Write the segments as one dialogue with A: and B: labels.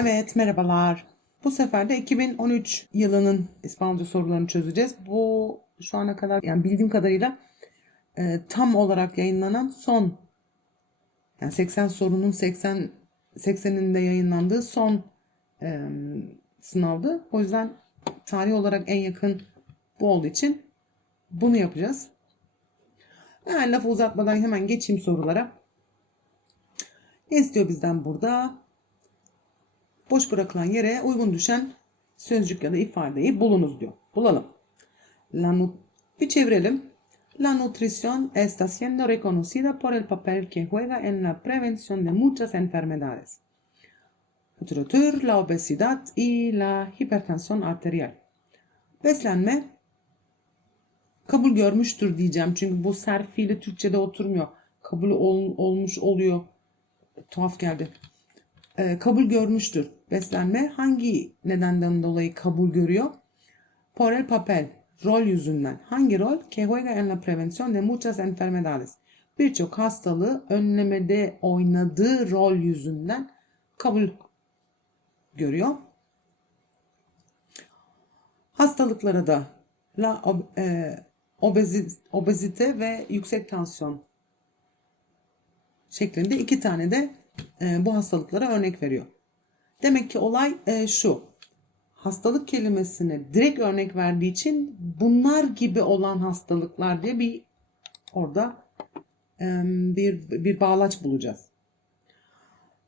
A: Evet, merhabalar. Bu sefer de 2013 yılının İspanyolca sorularını çözeceğiz. Bu şu ana kadar yani bildiğim kadarıyla e, tam olarak yayınlanan son yani 80 sorunun 80 80'inde yayınlandığı son e, sınavdı. O yüzden tarih olarak en yakın bu olduğu için bunu yapacağız. Hemen lafı uzatmadan hemen geçeyim sorulara. Ne istiyor bizden burada? Boş bırakılan yere uygun düşen sözcük ya da ifadeyi bulunuz diyor. Bulalım. La bir çevirelim. La nutrición está siendo reconocida por el papel que juega en la prevención de muchas enfermedades. Ötür ötür, la obesidad y la hipertensión arterial. Beslenme kabul görmüştür diyeceğim. Çünkü bu serf fiili Türkçe'de oturmuyor. Kabul ol- olmuş oluyor. Tuhaf geldi e, kabul görmüştür. Beslenme hangi nedenden dolayı kabul görüyor? Por el papel, rol yüzünden. Hangi rol? Que juega en la prevención de muchas enfermedades. Birçok hastalığı önlemede oynadığı rol yüzünden kabul görüyor. Hastalıklara da la e, obezi- obezite ve yüksek tansiyon şeklinde iki tane de e, bu hastalıklara örnek veriyor. Demek ki olay e, şu. Hastalık kelimesine direkt örnek verdiği için bunlar gibi olan hastalıklar diye bir orada e, bir bir bağlaç bulacağız.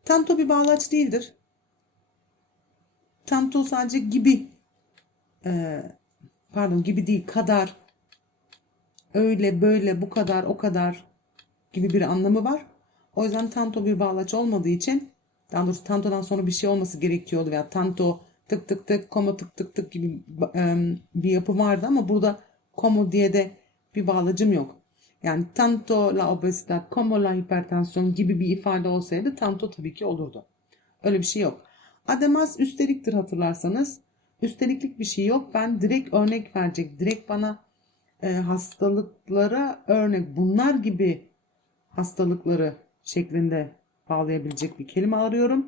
A: Tanto bir bağlaç değildir. Tanto sadece gibi e, pardon gibi değil kadar öyle böyle bu kadar o kadar gibi bir anlamı var. O yüzden tanto bir bağlaç olmadığı için daha doğrusu tantodan sonra bir şey olması gerekiyordu veya tanto tık tık tık como tık tık tık gibi bir yapı vardı ama burada como diye de bir bağlacım yok. Yani tanto la obesidad como la hipertensión gibi bir ifade olsaydı tanto tabii ki olurdu. Öyle bir şey yok. Además üsteliktir hatırlarsanız. Üsteliklik bir şey yok. Ben direkt örnek verecek. Direkt bana e, hastalıklara örnek bunlar gibi hastalıkları şeklinde bağlayabilecek bir kelime arıyorum.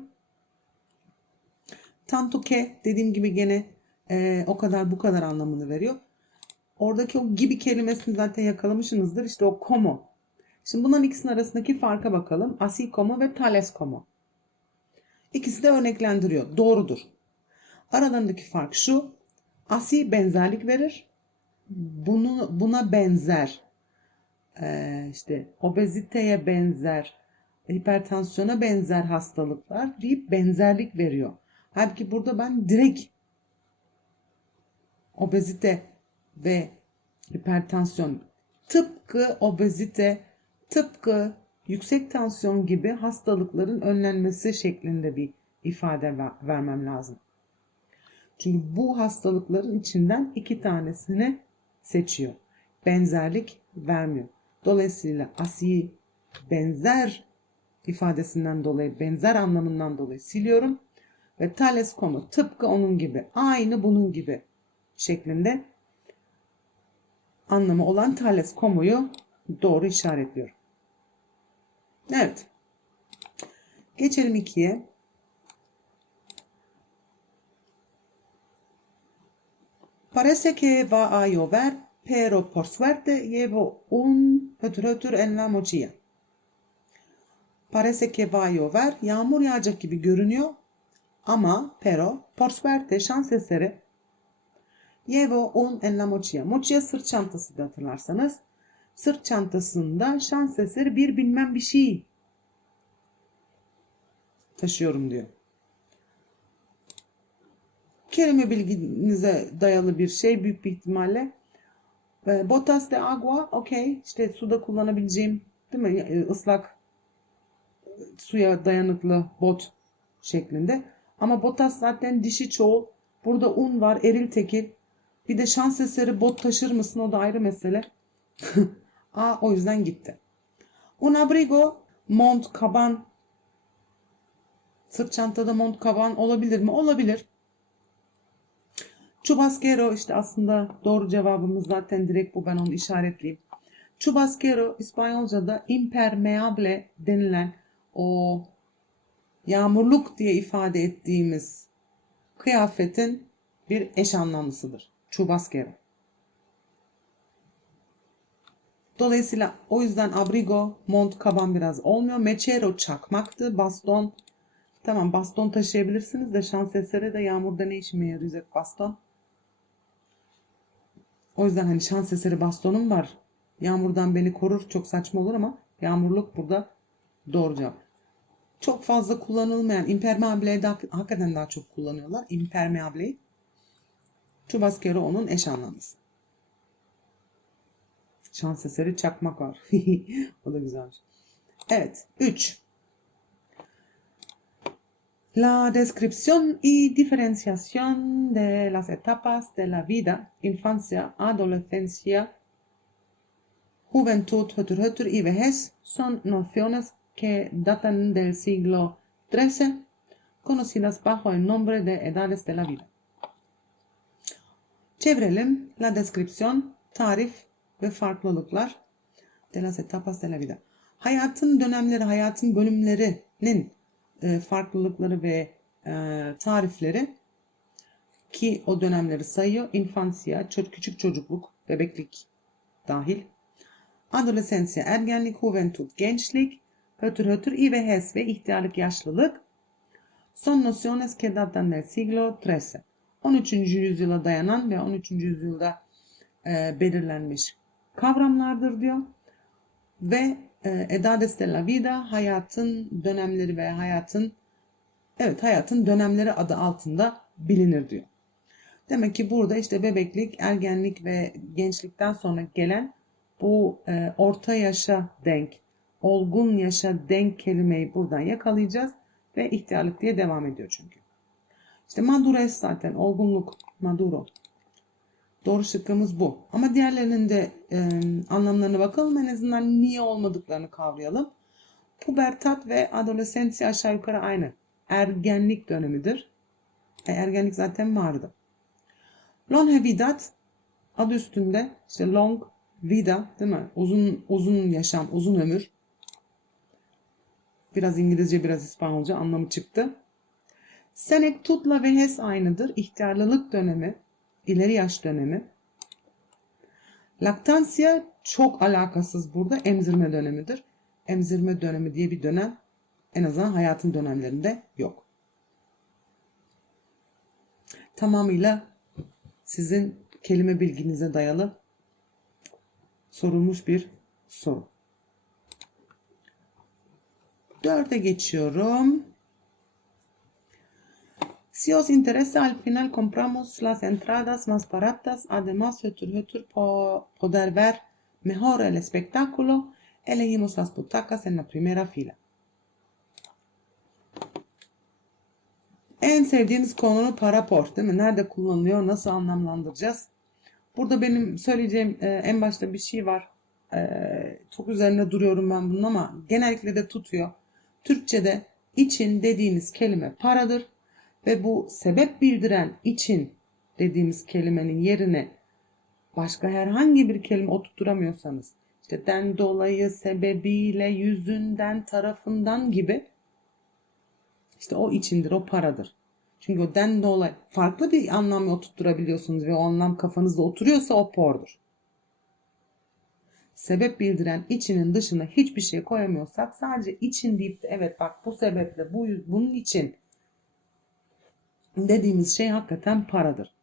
A: Tanto ke dediğim gibi gene e, o kadar bu kadar anlamını veriyor. Oradaki o gibi kelimesini zaten yakalamışsınızdır. İşte o como. Şimdi bunların ikisinin arasındaki farka bakalım. Así como ve tales como. İkisi de örneklendiriyor. Doğrudur. Aralarındaki fark şu. Asi benzerlik verir. Bunu, buna benzer. Ee, işte obeziteye benzer, hipertansiyona benzer hastalıklar deyip benzerlik veriyor. Halbuki burada ben direkt obezite ve hipertansiyon tıpkı obezite, tıpkı yüksek tansiyon gibi hastalıkların önlenmesi şeklinde bir ifade vermem lazım. Çünkü bu hastalıkların içinden iki tanesini seçiyor. Benzerlik vermiyor. Dolayısıyla asi benzer ifadesinden dolayı, benzer anlamından dolayı siliyorum. Ve tales como tıpkı onun gibi, aynı bunun gibi şeklinde anlamı olan tales como'yu doğru işaretliyorum. Evet. Geçelim ikiye. Parece que va a llover, pero por suerte llevo un hötür en la mochila. Parece que va llover, yağmur yağacak gibi görünüyor. Ama pero por suerte şans eseri llevo un en la mochila. Mochila sırt çantası da hatırlarsanız. Sırt çantasında şans eseri bir bilmem bir şey taşıyorum diyor. Kelime bilginize dayalı bir şey büyük bir ihtimalle. E, botas de agua, okey. İşte suda kullanabileceğim, değil mi? Islak suya dayanıklı bot şeklinde. Ama botas zaten dişi çoğul. Burada un var, eril tekil. Bir de şans eseri bot taşır mısın? O da ayrı mesele. A o yüzden gitti. Un abrigo, mont, kaban. Sırt çantada mont, kaban olabilir mi? Olabilir. Chubasquero işte aslında doğru cevabımız zaten direkt bu ben onu işaretleyeyim. Chubasquero İspanyolca'da impermeable denilen o yağmurluk diye ifade ettiğimiz kıyafetin bir eş anlamlısıdır. Çubaskero. Dolayısıyla o yüzden abrigo, mont, kaban biraz olmuyor. Mechero çakmaktı. Baston. Tamam baston taşıyabilirsiniz de şans eseri de yağmurda ne işime yarayacak baston? O yüzden hani şans eseri bastonum var. Yağmurdan beni korur. Çok saçma olur ama yağmurluk burada doğru cevap. Çok fazla kullanılmayan impermeable'yi de hak- hakikaten daha çok kullanıyorlar. Impermeable'yi. Chubasquero onun eş anlamlısı. Şans eseri çakmak var. o da güzelmiş. Evet. 3. La descripción y diferenciación de las etapas de la vida, infancia, adolescencia, juventud, hötür hötür y vejez son nociones que datan del siglo XIII, conocidas bajo el nombre de edades de la vida. Çevirelim. La descripción, tarif ve farklılıklar de las etapas de la vida. Hayatın dönemleri, hayatın bölümlerinin e, farklılıkları ve e, tarifleri ki o dönemleri sayıyor. Infancia, küçük çocukluk, bebeklik dahil. Adolescencia, ergenlik, juventud, gençlik, hötür hötür y vejez ve ihtiyarlık, yaşlılık. Son nociones que datan del siglo XIII. 13. yüzyıla dayanan ve 13. yüzyılda e, belirlenmiş kavramlardır diyor. Ve e, Edades de la Vida hayatın dönemleri ve hayatın evet hayatın dönemleri adı altında bilinir diyor. Demek ki burada işte bebeklik, ergenlik ve gençlikten sonra gelen bu e, orta yaşa denk, olgun yaşa denk kelimeyi buradan yakalayacağız ve ihtiyarlık diye devam ediyor çünkü. İşte madurez zaten olgunluk, maduro. Doğru şıkkımız bu. Ama diğerlerinin de e, anlamlarına bakalım. En azından niye olmadıklarını kavrayalım. Pubertat ve adolescensi aşağı yukarı aynı. Ergenlik dönemidir. E, ergenlik zaten vardı. Longevidad adı üstünde işte long vida değil mi? Uzun uzun yaşam, uzun ömür. Biraz İngilizce, biraz İspanyolca anlamı çıktı. Senektutla vejez aynıdır. İhtiyarlılık dönemi, ileri yaş dönemi. Laktansiya çok alakasız burada emzirme dönemidir. Emzirme dönemi diye bir dönem en azından hayatın dönemlerinde yok. Tamamıyla sizin kelime bilginize dayalı sorulmuş bir soru. Dörde geçiyorum. Si os interesa, al final compramos las entradas más baratas. Además, hötür hötür po- poder ver mejor el espectáculo. Elegimos las butacas en la primera fila. En sevdiğiniz konu paraport değil mi? Nerede kullanılıyor? Nasıl anlamlandıracağız? Burada benim söyleyeceğim e, en başta bir şey var. E, çok üzerinde duruyorum ben bunun ama genellikle de tutuyor. Türkçe'de için dediğiniz kelime paradır ve bu sebep bildiren için dediğimiz kelimenin yerine başka herhangi bir kelime oturtturamıyorsanız işte den dolayı, sebebiyle, yüzünden, tarafından gibi işte o içindir, o paradır. Çünkü o den dolayı farklı bir anlam oturtturabiliyorsunuz ve o anlam kafanızda oturuyorsa o pordur. Sebep bildiren içinin dışına hiçbir şey koyamıyorsak sadece için deyip de evet bak bu sebeple bu bunun için dediğimiz şey hakikaten paradır.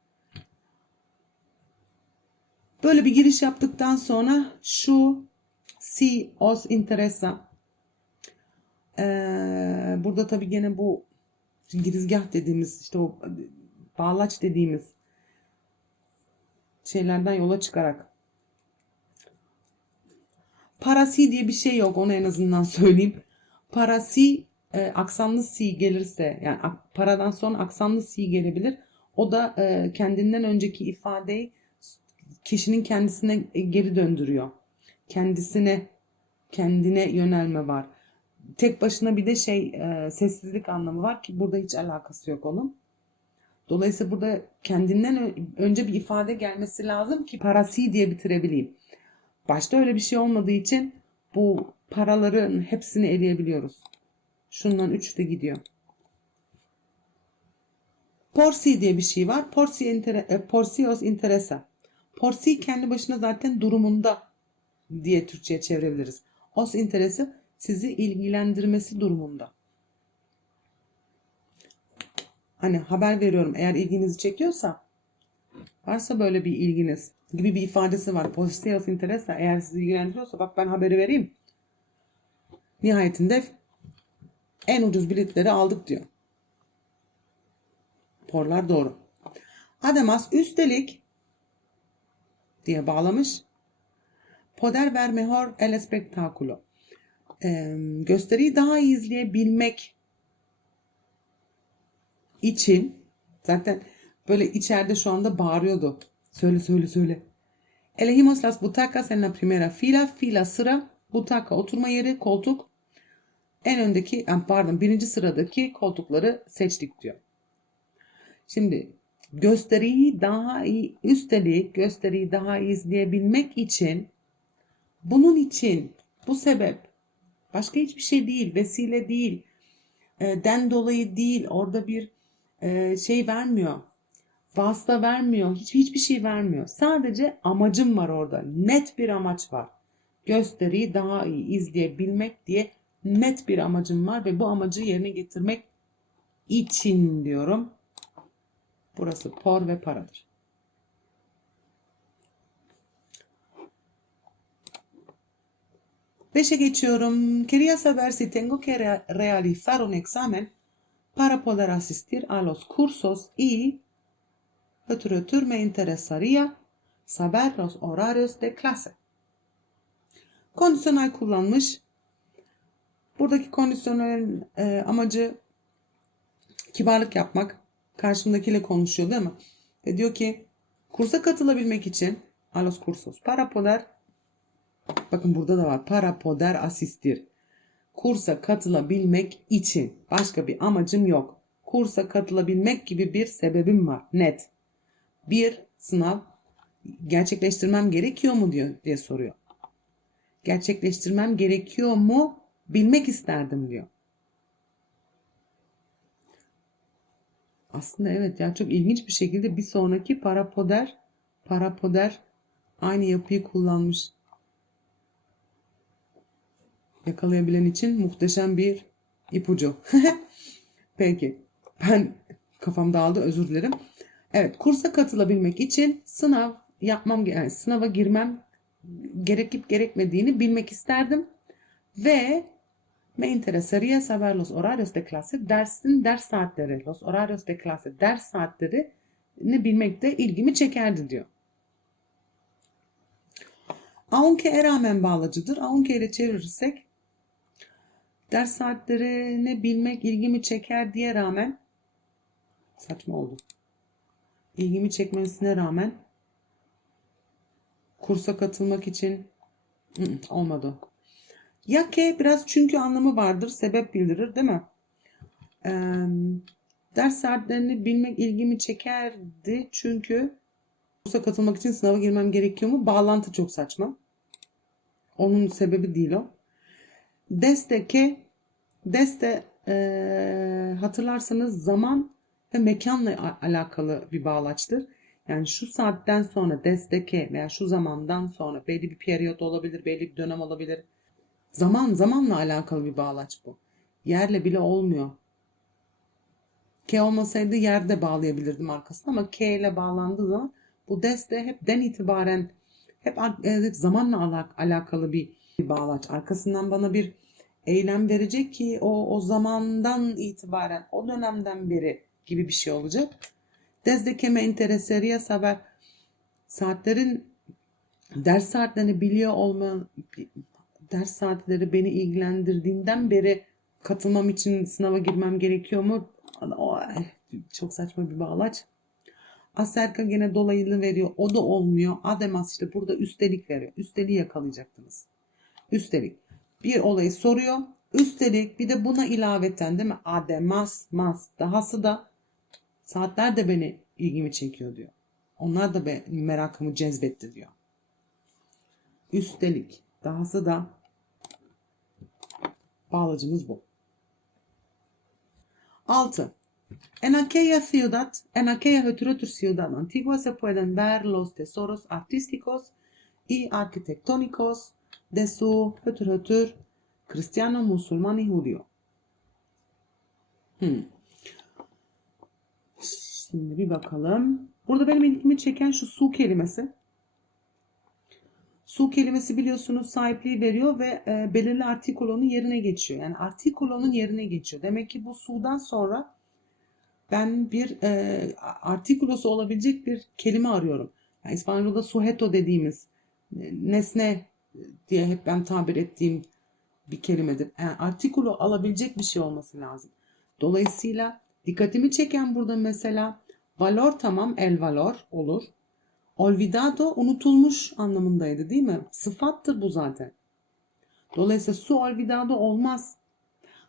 A: Böyle bir giriş yaptıktan sonra şu si os interesa ee, burada tabii gene bu girizgah dediğimiz işte o bağlaç dediğimiz şeylerden yola çıkarak parasi diye bir şey yok onu en azından söyleyeyim. Parasi e, aksanlı si gelirse yani paradan sonra aksanlı si gelebilir. O da e, kendinden önceki ifadeyi kişinin kendisine geri döndürüyor. Kendisine kendine yönelme var. Tek başına bir de şey e, sessizlik anlamı var ki burada hiç alakası yok onun. Dolayısıyla burada kendinden önce bir ifade gelmesi lazım ki parasi diye bitirebileyim. Başta öyle bir şey olmadığı için bu paraların hepsini eleyebiliyoruz. Şundan 3 de gidiyor. Porsi diye bir şey var. Porsi intere, e, porsios interesa. Porsi kendi başına zaten durumunda diye Türkçe'ye çevirebiliriz. Os interesi sizi ilgilendirmesi durumunda. Hani haber veriyorum eğer ilginizi çekiyorsa varsa böyle bir ilginiz gibi bir ifadesi var. Porsios interesa eğer sizi ilgilendiriyorsa bak ben haberi vereyim. Nihayetinde en ucuz biletleri aldık diyor. Porlar doğru. Además üstelik diye bağlamış. Poder ver mejor el espectáculo. Ee, gösteriyi daha iyi izleyebilmek için zaten böyle içeride şu anda bağırıyordu. Söyle söyle söyle. Elegimos las butacas en la primera fila. Fila sıra. Butaca oturma yeri, koltuk. En öndeki, pardon birinci sıradaki koltukları seçtik diyor. Şimdi gösteriyi daha iyi, üstelik gösteriyi daha iyi izleyebilmek için bunun için bu sebep başka hiçbir şey değil, vesile değil, den dolayı değil, orada bir şey vermiyor, vasıta vermiyor, hiç hiçbir şey vermiyor. Sadece amacım var orada, net bir amaç var. Gösteriyi daha iyi izleyebilmek diye net bir amacım var ve bu amacı yerine getirmek için diyorum. Burası por ve paradır. Beşe geçiyorum. Quería saber si tengo que re realizar un examen para poder asistir a los cursos y ötür ötür me interesaría saber los horarios de clase. Kondisyonel kullanmış. Buradaki kondisyonelin e, amacı kibarlık yapmak. Karşımdakiyle konuşuyor değil mi? Ve diyor ki kursa katılabilmek için a los cursos para poder bakın burada da var para poder asistir. Kursa katılabilmek için başka bir amacım yok. Kursa katılabilmek gibi bir sebebim var. Net. Bir sınav gerçekleştirmem gerekiyor mu diyor diye soruyor. Gerçekleştirmem gerekiyor mu bilmek isterdim diyor. Aslında evet ya çok ilginç bir şekilde bir sonraki parapoder parapoder aynı yapıyı kullanmış. Yakalayabilen için muhteşem bir ipucu. Peki. Ben kafam dağıldı özür dilerim. Evet kursa katılabilmek için sınav yapmam yani sınava girmem gerekip gerekmediğini bilmek isterdim. Ve me interesaría saber los horarios de clase. Dersin ders saatleri, los horarios de clase, ders saatlerini bilmek de ilgimi çekerdi diyor. Aunque rağmen bağlacıdır. Aunque ile çevirirsek ders saatlerini bilmek ilgimi çeker diye rağmen saçma oldu. İlgimi çekmesine rağmen kursa katılmak için olmadı. Ya ke biraz çünkü anlamı vardır. Sebep bildirir değil mi? Ee, ders saatlerini bilmek ilgimi çekerdi. Çünkü kursa katılmak için sınava girmem gerekiyor mu? Bağlantı çok saçma. Onun sebebi değil o. Deste ke deste e, hatırlarsanız zaman ve mekanla alakalı bir bağlaçtır. Yani şu saatten sonra desteke veya şu zamandan sonra belli bir periyot olabilir, belli bir dönem olabilir. Zaman zamanla alakalı bir bağlaç bu. Yerle bile olmuyor. K olmasaydı yerde bağlayabilirdim arkasına ama K ile bağlandığı zaman bu deste hep den itibaren hep, hep zamanla alakalı bir, bir bağlaç. Arkasından bana bir eylem verecek ki o o zamandan itibaren o dönemden beri gibi bir şey olacak. Desde que me interesaría saber saatlerin ders saatlerini biliyor olma ders saatleri beni ilgilendirdiğinden beri katılmam için sınava girmem gerekiyor mu? O, çok saçma bir bağlaç. Aserka gene dolayını veriyor. O da olmuyor. Ademas işte burada üstelik veriyor. Üsteliği yakalayacaktınız. Üstelik. Bir olayı soruyor. Üstelik bir de buna ilaveten değil mi? Ademas, mas. Dahası da saatler de beni ilgimi çekiyor diyor. Onlar da be, merakımı cezbetti diyor. Üstelik. Dahası da Bağlacımız bu. 6. En aquella ciudad, en aquella hötür ciudad antigua se pueden ver los tesoros artísticos y arquitectónicos de su hötür hötür cristiano, musulman y judío. Hmm. Şimdi bir bakalım. Burada benim ilgimi çeken şu su kelimesi. Su kelimesi biliyorsunuz sahipliği veriyor ve e, belirli artikulonun yerine geçiyor. Yani artikulonun yerine geçiyor. Demek ki bu sudan sonra ben bir e, artikulosu olabilecek bir kelime arıyorum. Yani İspanyol'da sujeto dediğimiz e, nesne diye hep ben tabir ettiğim bir kelimedir. Yani artikulo alabilecek bir şey olması lazım. Dolayısıyla dikkatimi çeken burada mesela valor tamam el valor olur. Olvidado unutulmuş anlamındaydı değil mi? Sıfattır bu zaten. Dolayısıyla su olvidado olmaz.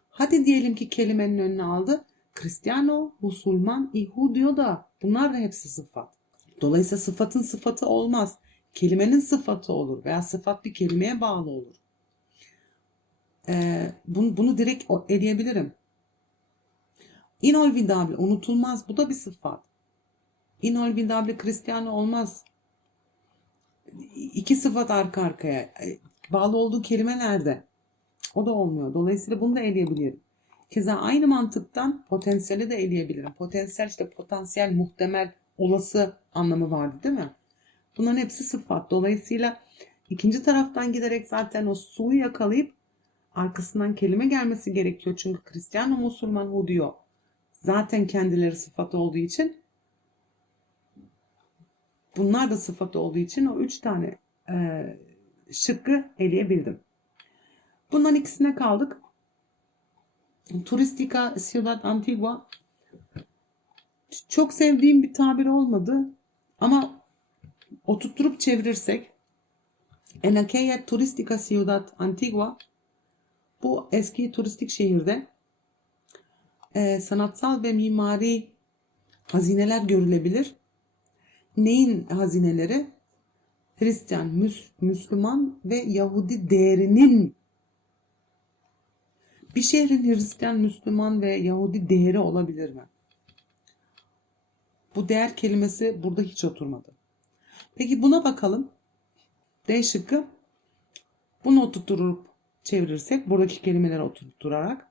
A: Hadi diyelim ki kelimenin önüne aldı. Cristiano, Musulman, Ihudio da bunlar da hepsi sıfat. Dolayısıyla sıfatın sıfatı olmaz. Kelimenin sıfatı olur veya sıfat bir kelimeye bağlı olur. Ee, bunu, bunu direkt eleyebilirim. Inolvidable, unutulmaz. Bu da bir sıfat. Inolvidable Cristiano olmaz. İki sıfat arka arkaya. E, Bağlı olduğu kelime nerede? O da olmuyor. Dolayısıyla bunu da eleyebilirim. Keza aynı mantıktan potansiyeli de eleyebilirim. Potansiyel işte potansiyel, muhtemel, olası anlamı vardı değil mi? Bunların hepsi sıfat. Dolayısıyla ikinci taraftan giderek zaten o suyu yakalayıp arkasından kelime gelmesi gerekiyor. Çünkü Hristiyan ve Müslüman hu diyor. Zaten kendileri sıfat olduğu için bunlar da sıfat olduğu için o üç tane e, şıkkı eleyebildim. Bundan ikisine kaldık. Turistica Ciudad Antigua çok sevdiğim bir tabir olmadı ama oturtturup çevirirsek En aquella turistica ciudad antigua bu eski turistik şehirde e, sanatsal ve mimari hazineler görülebilir. Neyin hazineleri? Hristiyan, Müs- Müslüman ve Yahudi değerinin bir şehrin Hristiyan, Müslüman ve Yahudi değeri olabilir mi? Bu değer kelimesi burada hiç oturmadı. Peki buna bakalım. D şıkkı. Bunu oturturup çevirirsek buradaki kelimeleri oturtturarak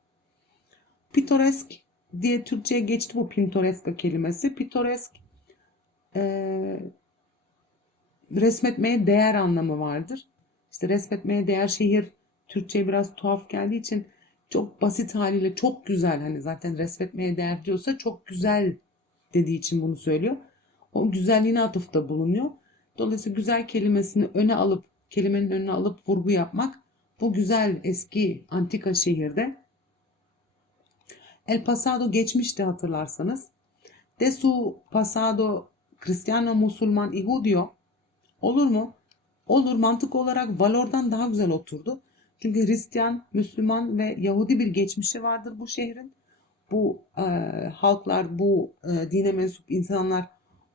A: pitoresk diye Türkçe'ye geçti bu pintoreska kelimesi. Pitoresk eee, resmetmeye değer anlamı vardır. İşte resmetmeye değer şehir Türkçe'ye biraz tuhaf geldiği için çok basit haliyle çok güzel hani zaten resmetmeye değer diyorsa çok güzel dediği için bunu söylüyor. O güzelliğine atıfta bulunuyor. Dolayısıyla güzel kelimesini öne alıp kelimenin önüne alıp vurgu yapmak bu güzel eski antika şehirde El pasado geçmişti hatırlarsanız. De su pasado Cristiano Musulman Ihudio olur mu? Olur mantık olarak valordan daha güzel oturdu. Çünkü Hristiyan, Müslüman ve Yahudi bir geçmişi vardır bu şehrin. Bu e, halklar, bu e, dine mensup insanlar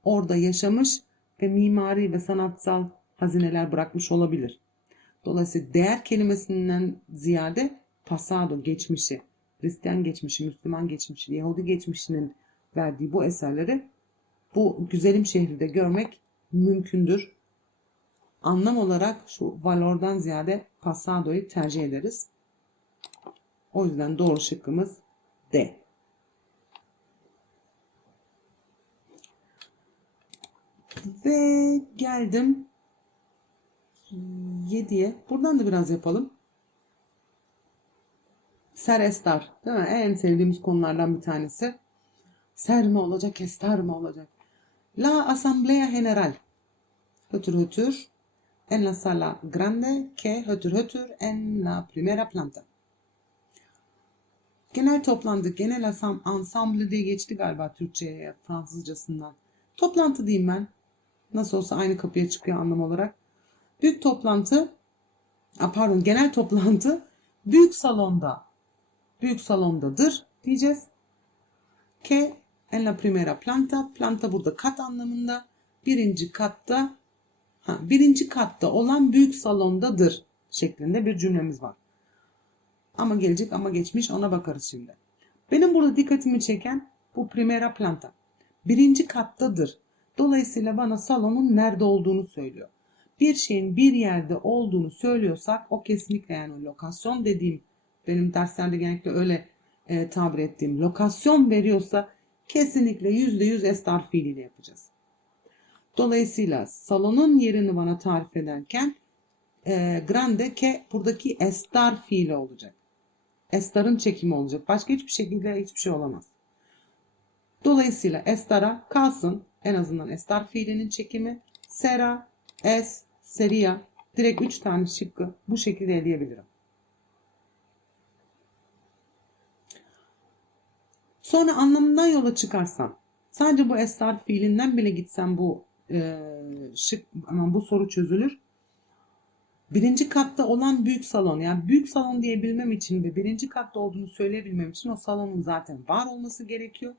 A: orada yaşamış ve mimari ve sanatsal hazineler bırakmış olabilir. Dolayısıyla değer kelimesinden ziyade pasado geçmişi, Hristiyan geçmişi, Müslüman geçmişi, Yahudi geçmişinin verdiği bu eserleri bu güzelim şehirde görmek mümkündür. Anlam olarak şu valordan ziyade pasado'yu tercih ederiz. O yüzden doğru şıkkımız D. Ve geldim 7'ye. Buradan da biraz yapalım. Ser estar. Değil mi? En sevdiğimiz konulardan bir tanesi. Ser mi olacak, estar mı olacak? La Asamblea General. Hötür hötür. En la sala grande que hötür hötür en la primera planta. Genel toplantı, genel asam, ensemble diye geçti galiba Türkçe'ye Fransızcasından. Toplantı diyeyim ben. Nasıl olsa aynı kapıya çıkıyor anlam olarak. Büyük toplantı, pardon genel toplantı büyük salonda, büyük salondadır diyeceğiz. Que en la primera planta, planta burada kat anlamında. Birinci katta, ha, birinci katta olan büyük salondadır şeklinde bir cümlemiz var. Ama gelecek ama geçmiş ona bakarız şimdi. Benim burada dikkatimi çeken Bu primera planta. Birinci kattadır. Dolayısıyla bana salonun nerede olduğunu söylüyor. Bir şeyin bir yerde olduğunu söylüyorsak o kesinlikle yani lokasyon dediğim benim derslerde genellikle öyle e, tabir ettiğim lokasyon veriyorsa kesinlikle %100 estar fiiliyle yapacağız. Dolayısıyla salonun yerini bana tarif ederken e, grande ke buradaki estar fiili olacak. Estarın çekimi olacak. Başka hiçbir şekilde hiçbir şey olamaz. Dolayısıyla estara kalsın. En azından estar fiilinin çekimi. Sera, es, seria. Direkt 3 tane şıkkı bu şekilde eleyebilirim. Sonra anlamından yola çıkarsam sadece bu estar fiilinden bile gitsem bu e, şık aman bu soru çözülür. Birinci katta olan büyük salon yani büyük salon diyebilmem için ve birinci katta olduğunu söyleyebilmem için o salonun zaten var olması gerekiyor.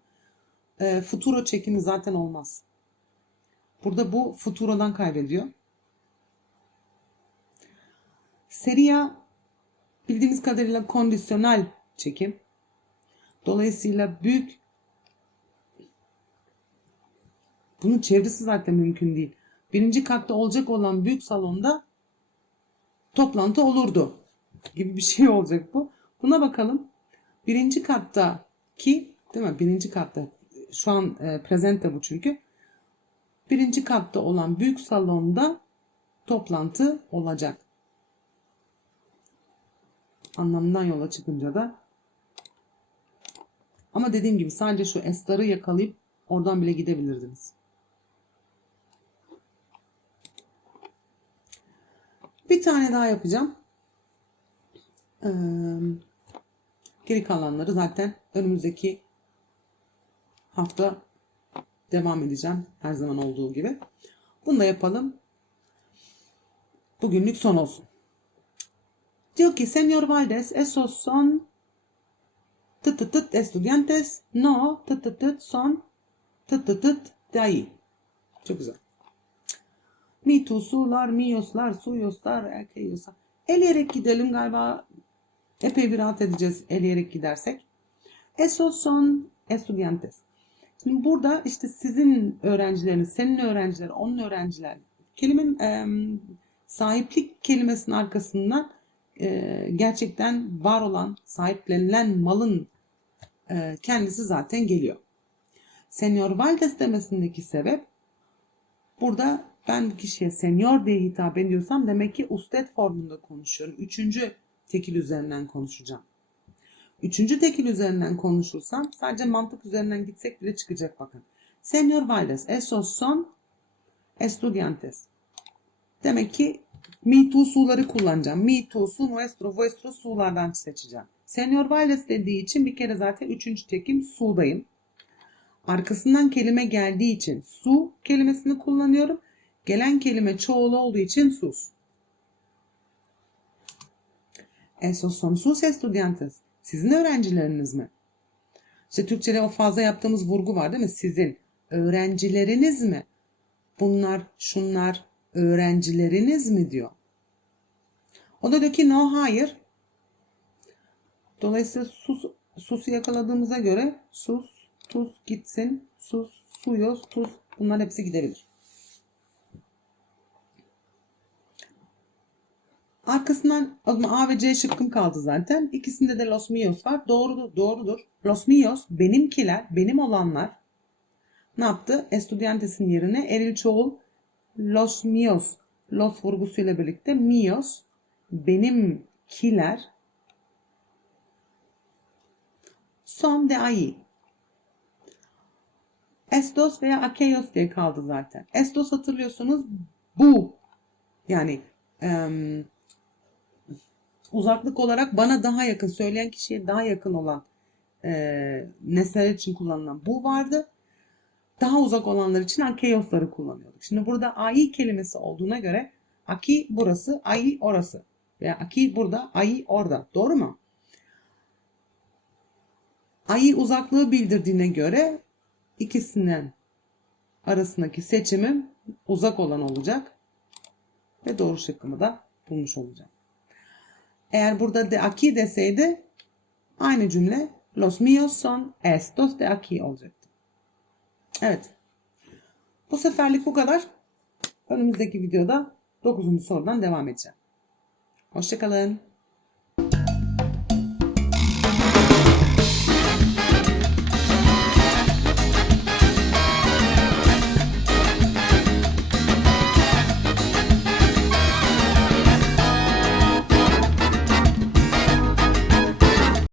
A: E, futuro çekimi zaten olmaz. Burada bu futurodan kaybediyor. Seria bildiğimiz kadarıyla kondisyonel çekim. Dolayısıyla büyük bunun çevresi zaten mümkün değil. Birinci katta olacak olan büyük salonda toplantı olurdu gibi bir şey olacak bu. Buna bakalım. Birinci katta ki değil mi? Birinci katta şu an e, presente bu çünkü. Birinci katta olan büyük salonda toplantı olacak. Anlamından yola çıkınca da ama dediğim gibi sadece şu estarı yakalayıp oradan bile gidebilirdiniz. Bir tane daha yapacağım. Ee, geri kalanları zaten önümüzdeki hafta devam edeceğim. Her zaman olduğu gibi. Bunu da yapalım. Bugünlük son olsun. Diyor ki Senyor Valdes, esos son tıt tıt tıt estudiantes, no tıt tıt tıt son tıt tıt tıt ahí. Çok güzel. Mitu, sular, miyoslar, suyoslar, erkeyoslar. Eleyerek gidelim galiba. Epey bir rahat edeceğiz eleyerek gidersek. Esos son estudiantes. Şimdi burada işte sizin öğrencileriniz, senin öğrenciler, onun öğrenciler. Kelimenin e, sahiplik kelimesinin arkasından e, gerçekten var olan, sahiplenilen malın e, kendisi zaten geliyor. Senyor Valdes demesindeki sebep burada ben bir kişiye senyor diye hitap ediyorsam demek ki usted formunda konuşuyorum. Üçüncü tekil üzerinden konuşacağım. Üçüncü tekil üzerinden konuşursam sadece mantık üzerinden gitsek bile çıkacak bakın. Senyor Valdes, esos son estudiantes. Demek ki me too su'ları kullanacağım. Me too, su, nuestro, vuestro su'lardan seçeceğim. Senyor Valdes dediği için bir kere zaten üçüncü tekim su'dayım. Arkasından kelime geldiği için su kelimesini kullanıyorum. Gelen kelime çoğulu olduğu için sus. Esos son sus estudiantes. Sizin öğrencileriniz mi? İşte Türkçe'de o fazla yaptığımız vurgu var değil mi? Sizin öğrencileriniz mi? Bunlar, şunlar öğrencileriniz mi diyor. O da diyor ki no hayır. Dolayısıyla sus, susu yakaladığımıza göre sus, tuz gitsin, sus, suyos, tuz bunlar hepsi gidebilir. Arkasından o zaman A ve C şıkkım kaldı zaten. İkisinde de Los Mios var. Doğrudur, doğrudur. Los Mios benimkiler, benim olanlar ne yaptı? Estudiantes'in yerine eril çoğul Los Mios, Los vurgusuyla birlikte Mios, benimkiler son de ahí. Estos veya aquellos diye kaldı zaten. Estos hatırlıyorsunuz bu. Yani em, uzaklık olarak bana daha yakın, söyleyen kişiye daha yakın olan e, nesneler için kullanılan bu vardı. Daha uzak olanlar için akeiosları kullanıyorduk. Şimdi burada ai kelimesi olduğuna göre aki burası, ai orası. Veya aki burada, ai orada. Doğru mu? Ai uzaklığı bildirdiğine göre ikisinden arasındaki seçimim uzak olan olacak. Ve doğru şıkkımı da bulmuş olacağım. Eğer burada de aki deseydi aynı cümle Los míos son estos de aquí olacaktı. Evet. Bu seferlik bu kadar. Önümüzdeki videoda 9. sorudan devam edeceğim. Hoşçakalın.